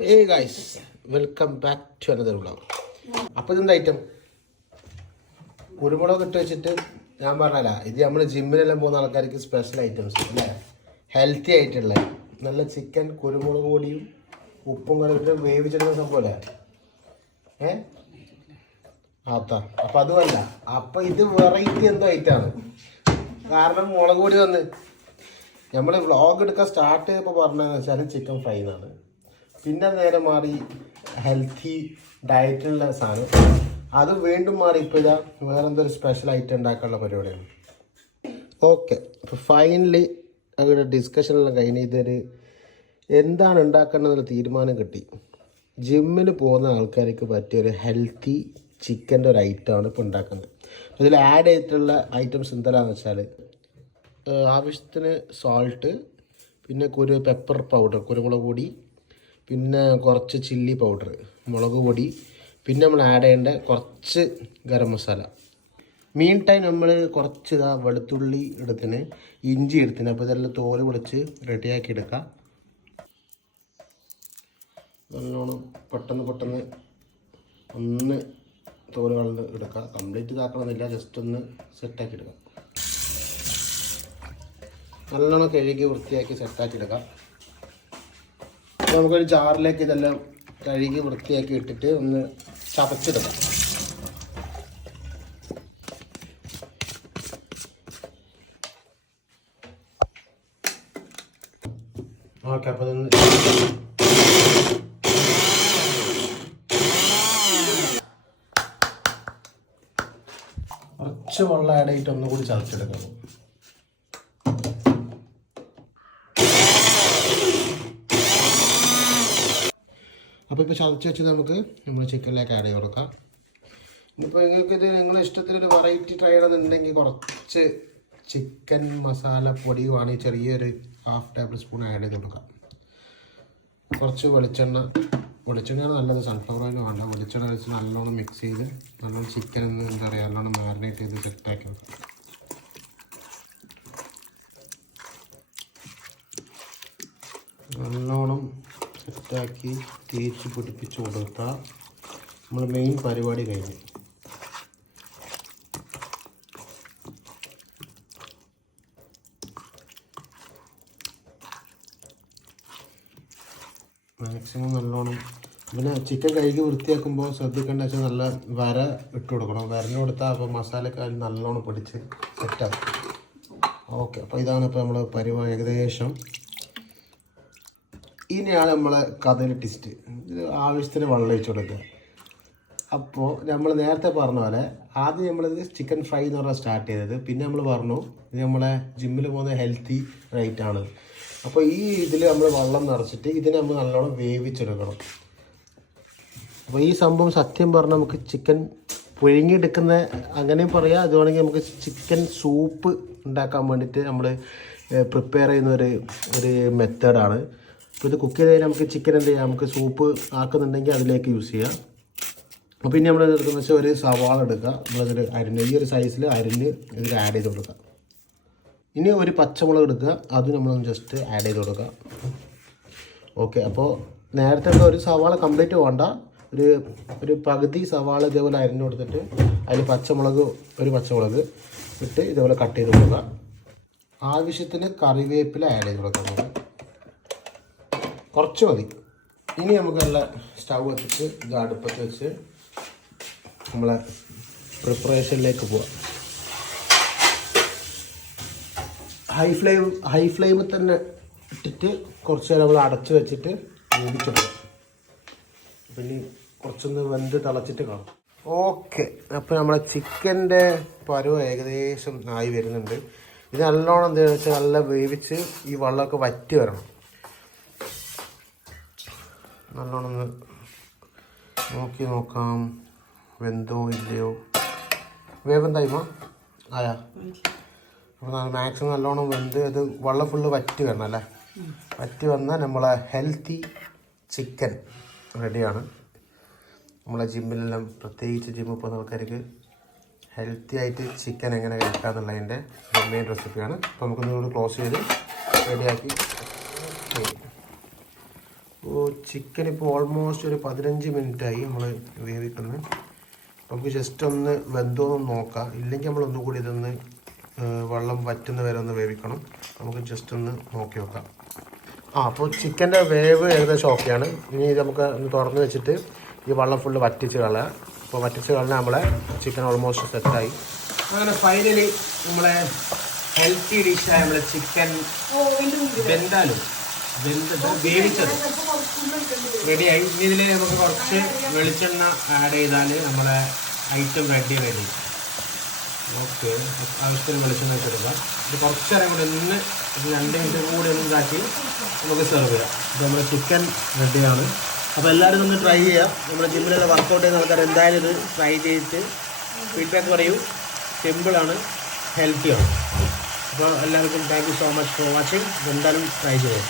Hey guys welcome back to another vlog അപ്പോൾ ഇതെന്താ item കുരുമുളക് ഇട്ട് വെച്ചിട്ട് ഞാൻ പറഞ്ഞല്ല ഇത് നമ്മൾ ജിമ്മിലെല്ലാം പോകുന്ന ആൾക്കാർക്ക് സ്പെഷ്യൽ ഐറ്റംസ് അല്ലേ? ഹെൽത്തി ആയിട്ടുള്ള നല്ല ചിക്കൻ കുരുമുളക് പൊടിയും ഉപ്പും കലർത്തി വേവിച്ചെടുക്കുന്ന സംഭവമല്ലേ ഏ? ആത്താ അപ്പം അതുമല്ല അപ്പം ഇത് വെറൈറ്റി എന്തോ ഐറ്റാണ് കാരണം മുളക് പൊടി വന്ന്. നമ്മൾ വ്ളോഗ് എടുക്കാൻ സ്റ്റാർട്ട് ചെയ്തപ്പോൾ പറഞ്ഞതെന്ന് വെച്ചാൽ ചിക്കൻ ഫ്രൈ എന്നാണ്. പിന്നെ നേരെ മാറി ഹെൽത്തി ഡയറ്റിനുള്ള സാധനം. അത് വീണ്ടും മാറി ഇപ്പോൾ ഇതാ വേറെ എന്തൊരു സ്പെഷ്യൽ ഐറ്റം ഉണ്ടാക്കാനുള്ള പരിപാടിയാണ്. ഓക്കെ അപ്പോൾ ഫൈനലി അവരുടെ ഡിസ്കഷനെല്ലാം കഴിഞ്ഞ് ഇതൊരു എന്താണ് ഉണ്ടാക്കേണ്ടതെന്നുള്ള തീരുമാനം കിട്ടി. ജിമ്മിന് പോകുന്ന ആൾക്കാർക്ക് പറ്റിയ ഒരു ഹെൽത്തി ചിക്കന്റെ ഒരു ഐറ്റമാണ് ഇപ്പോൾ ഉണ്ടാക്കുന്നത്. ഇതിൽ ആഡ് ചെയ്തിട്ടുള്ള ഐറ്റംസ് എന്തെല്ലാന്ന് വെച്ചാൽ ആവശ്യത്തിന് സോൾട്ട് പിന്നെ കുരു പെപ്പർ പൗഡർ കുരുമുളക് പൊടി പിന്നെ കുറച്ച് ചില്ലി പൗഡർ മുളക് പൊടി പിന്നെ നമ്മൾ ആഡ് ചെയ്യേണ്ട കുറച്ച് ഗരം മസാല. മീൻ ടൈം നമ്മൾ കുറച്ച് ഇതാ വെളുത്തുള്ളി എടുത്തിന് ഇഞ്ചി എടുത്തിന് അപ്പോൾ ഇതെല്ലാം തോൽ പൊളിച്ച് റെഡിയാക്കി എടുക്കാം. നല്ലോണം പെട്ടെന്ന് പെട്ടെന്ന് ഒന്ന് തോൽ വളർന്ന് എടുക്കുക കംപ്ലീറ്റ് ഇതാക്കണമെന്നില്ല ജസ്റ്റ് ഒന്ന് സെറ്റാക്കി എടുക്കാം. നല്ലോണം കഴുകി വൃത്തിയാക്കി സെറ്റാക്കി എടുക്കാം. അപ്പോൾ നമുക്കൊരു ജാറിലേക്ക് ഇതെല്ലാം കഴുകി വൃത്തിയാക്കി ഇട്ടിട്ട് ഒന്ന് ചതച്ചെടുക്കാം ഓക്കെ അപ്പോൾ ഇതൊന്ന് കുറച്ച് വെള്ളം ആഡ് ചെയ്തിട്ട് ഒന്നുകൂടി ചതച്ചെടുക്കണം അപ്പോൾ ഇപ്പോൾ ചതച്ച് വെച്ച് നമുക്ക് നമ്മൾ ചിക്കനിലേക്ക് ആഡ് ചെയ്ത് കൊടുക്കാം. നിങ്ങൾക്ക് ഇത് നിങ്ങളുടെ ഇഷ്ടത്തിനൊരു വെറൈറ്റി ട്രൈ ചെയ്യണമെന്നുണ്ടെങ്കിൽ കുറച്ച് ചിക്കൻ മസാല പൊടിയുമാണ് ഈ ചെറിയൊരു ഹാഫ് ടേബിൾ സ്പൂൺ ആഡ് ചെയ്ത് കൊടുക്കാം. കുറച്ച് വെളിച്ചെണ്ണ വെളിച്ചെണ്ണയാണ് നല്ലത്. സൺഫ്ലവർ ഓയിൽ വേണ്ട. വെളിച്ചെണ്ണ വെച്ച് നല്ലോണം മിക്സ് ചെയ്ത് നല്ലോണം ചിക്കൻ എന്ന് എന്താ പറയുക നല്ലോണം മാരിനേറ്റ് ചെയ്ത് സെറ്റാക്കി വെക്കാം നല്ലോണം സെറ്റാക്കി തേച്ച് പിടിപ്പിച്ച് കൊടുത്താൽ നമ്മൾ മെയിൻ പരിപാടി കഴിഞ്ഞു. മാക്സിമം നല്ലോണം പിന്നെ ചിക്കൻ കഴുകി വൃത്തിയാക്കുമ്പോൾ ശ്രദ്ധിക്കേണ്ട വെച്ചാൽ നല്ല വര ഇട്ട് കൊടുക്കണം. വരന് കൊടുത്താൽ അപ്പോൾ മസാലയൊക്കെ നല്ലോണം പിടിച്ച് സെറ്റാക്കും ഓക്കെ അപ്പോൾ ഇതാണ് ഇപ്പോൾ നമ്മൾ പരിപാടി ഏകദേശം ഇനിയാണ് നമ്മളെ കഥയിൽ ടിസ്റ്റ് ഇത് ആവശ്യത്തിന് വെള്ളം ഒഴിച്ച് കൊടുക്കുക അപ്പോൾ നമ്മൾ നേരത്തെ പറഞ്ഞ പോലെ ആദ്യം നമ്മളിത് ചിക്കൻ ഫ്രൈ എന്ന് പറഞ്ഞാൽ സ്റ്റാർട്ട് ചെയ്തത്. പിന്നെ നമ്മൾ പറഞ്ഞു ഇത് നമ്മളെ ജിമ്മിൽ പോകുന്ന ഹെൽത്തി റൈറ്റ് ആണ്. അപ്പോൾ ഈ ഇതിൽ നമ്മൾ വെള്ളം നിറച്ചിട്ട് ഇതിനെ നമ്മൾ നല്ലോണം വേവിച്ചെടുക്കണം. അപ്പോൾ ഈ സംഭവം സത്യം പറഞ്ഞാൽ നമുക്ക് ചിക്കൻ പുഴുങ്ങിയെടുക്കുന്ന അങ്ങനെയും പറയാം. അത് വേണമെങ്കിൽ നമുക്ക് ചിക്കൻ സൂപ്പ് ഉണ്ടാക്കാൻ വേണ്ടിയിട്ട് നമ്മൾ പ്രിപ്പയർ ചെയ്യുന്ന ഒരു ഒരു മെത്തേഡാണ് അപ്പോൾ ഇത് കുക്ക് ചെയ്ത് നമുക്ക് ചിക്കൻ എന്ത് ചെയ്യാം? നമുക്ക് സൂപ്പ് ആക്കുന്നുണ്ടെങ്കിൽ അതിലേക്ക് യൂസ് ചെയ്യാം. അപ്പോൾ പിന്നെ നമ്മൾ എടുക്കുന്ന വെച്ചാൽ ഒരു സവാള എടുക്കുക നമ്മളതൊരു അരിഞ്ഞ് ഈ ഒരു സൈസിൽ അരിഞ്ഞ് ഇതിൽ ആഡ് ചെയ്ത് കൊടുക്കുക ഇനി ഒരു പച്ചമുളക് എടുക്കുക. അത് നമ്മൾ ജസ്റ്റ് ആഡ് ചെയ്ത് കൊടുക്കുക ഓക്കെ അപ്പോൾ നേരത്തെ ഒരു സവാള കംപ്ലീറ്റ് വേണ്ട. ഒരു ഒരു പകുതി സവാള ഇതേപോലെ അരിഞ്ഞു കൊടുത്തിട്ട് അതിൽ പച്ചമുളക് ഒരു പച്ചമുളക് ഇട്ട് ഇതേപോലെ കട്ട് ചെയ്ത് കൊടുക്കുക ആവശ്യത്തിന് കറിവേപ്പില ആഡ് ചെയ്ത് കൊടുക്കുക കുറച്ച് മതി. ഇനി നമുക്ക് നല്ല സ്റ്റൗ വെച്ചിട്ട് ഇത് അടുപ്പത്ത് വെച്ച് നമ്മളെ പ്രിപ്പറേഷനിലേക്ക് പോവാം. ഹൈ ഫ്ലെയിം ഹൈ ഫ്ലെയിമിൽ തന്നെ ഇട്ടിട്ട് കുറച്ച് നേരം നമ്മൾ അടച്ച് വെച്ചിട്ട് വേവിച്ചെടുക്കാം പിന്നെ കുറച്ചൊന്ന് വെന്ത് തിളച്ചിട്ട് കാണും. ഓക്കെ അപ്പോൾ നമ്മളെ ചിക്കന്റെ പരുവം ഏകദേശം ആയി വരുന്നുണ്ട്. ഇത് നല്ലോണം എന്താണെന്ന് വെച്ചാൽ നല്ല വേവിച്ച് ഈ വെള്ളമൊക്കെ വറ്റി വരണം. നല്ലോണം ഒന്ന് നോക്കി നോക്കാം. വെന്തോ ഇല്ലയോ? വേവെന്തായിമോ ആയാ? അപ്പോൾ മാക്സിമം നല്ലോണം വെന്ത് അത് വെള്ളം ഫുള്ള് വറ്റി വരണം അല്ലേ? വറ്റി വന്നാൽ നമ്മളെ ഹെൽത്തി ചിക്കൻ റെഡിയാണ്. നമ്മളെ ജിമ്മിലെല്ലാം പ്രത്യേകിച്ച് ജിമ്മിൽ പോകുന്ന ആൾക്കാർക്ക് ഹെൽത്തി ആയിട്ട് ചിക്കൻ എങ്ങനെ കഴിക്കുക എന്നുള്ളതിന്റെ മെയിൻ റെസിപ്പിയാണ് അപ്പോൾ നമുക്കൊന്നുകൂടി ക്ലോസ് ചെയ്ത് റെഡിയാക്കി ഓ ചിക്കൻ ഇപ്പോൾ ഓൾമോസ്റ്റ് ഒരു പതിനഞ്ച് മിനിറ്റായി നമ്മൾ വേവിക്കുന്നത്. നമുക്ക് ജസ്റ്റ് ഒന്ന് വെന്തോന്ന് നോക്കാം. ഇല്ലെങ്കിൽ നമ്മൾ ഒന്നുകൂടി ഇതൊന്ന് വെള്ളം വറ്റുന്ന വരെ ഒന്ന് വേവിക്കണം. നമുക്ക് ജസ്റ്റ് ഒന്ന് നോക്കി നോക്കാം. ആ അപ്പോൾ ചിക്കന്റെ വേവ് ഏകദേശം ഓക്കെയാണ് ഇനി ഇത് നമുക്ക് ഒന്ന് തുറന്ന് വെച്ചിട്ട് ഈ വെള്ളം ഫുള്ള് വറ്റിച്ച് കളയാം. അപ്പോൾ വറ്റിച്ച് കളഞ്ഞാൽ നമ്മളെ ചിക്കൻ ഓൾമോസ്റ്റ് സെറ്റായി അങ്ങനെ ഫൈനലി നമ്മളെ ഹെൽത്തി ഡിഷായ നമ്മളെ ചിക്കൻ വെന്ത് വേവിച്ചത്? റെഡിയായി. ഇനി ഇതിൽ നമുക്ക് കുറച്ച് വെളിച്ചെണ്ണ ആഡ് ചെയ്താൽ നമ്മളെ ഐറ്റം റെഡി റെഡി ഓക്കെ ആവശ്യത്തിന് വെളിച്ചെണ്ണ വെച്ചെടുക്കാം ഇത് കുറച്ച് നേരം കൂടി ഒന്ന് രണ്ട് മിനിറ്റ് കൂടി ഒന്ന് ഇതാക്കി നമുക്ക് സെർവ് ചെയ്യാം. ഇത് നമ്മുടെ ചിക്കൻ റെഡിയാണ് അപ്പോൾ എല്ലാവരും ഒന്ന് ട്രൈ ചെയ്യാം. നമ്മുടെ ജിമ്മിലുള്ള വർക്കൗട്ട് ചെയ്യുന്ന ആൾക്കാർ എന്തായാലും ഇത് ട്രൈ ചെയ്തിട്ട് ഫീഡ്ബാക്ക് പറയൂ. സിമ്പിളാണ് ഹെൽത്തിയാണ് അപ്പോൾ എല്ലാവർക്കും thank you so much for watching എന്തായാലും ട്രൈ ചെയ്യാം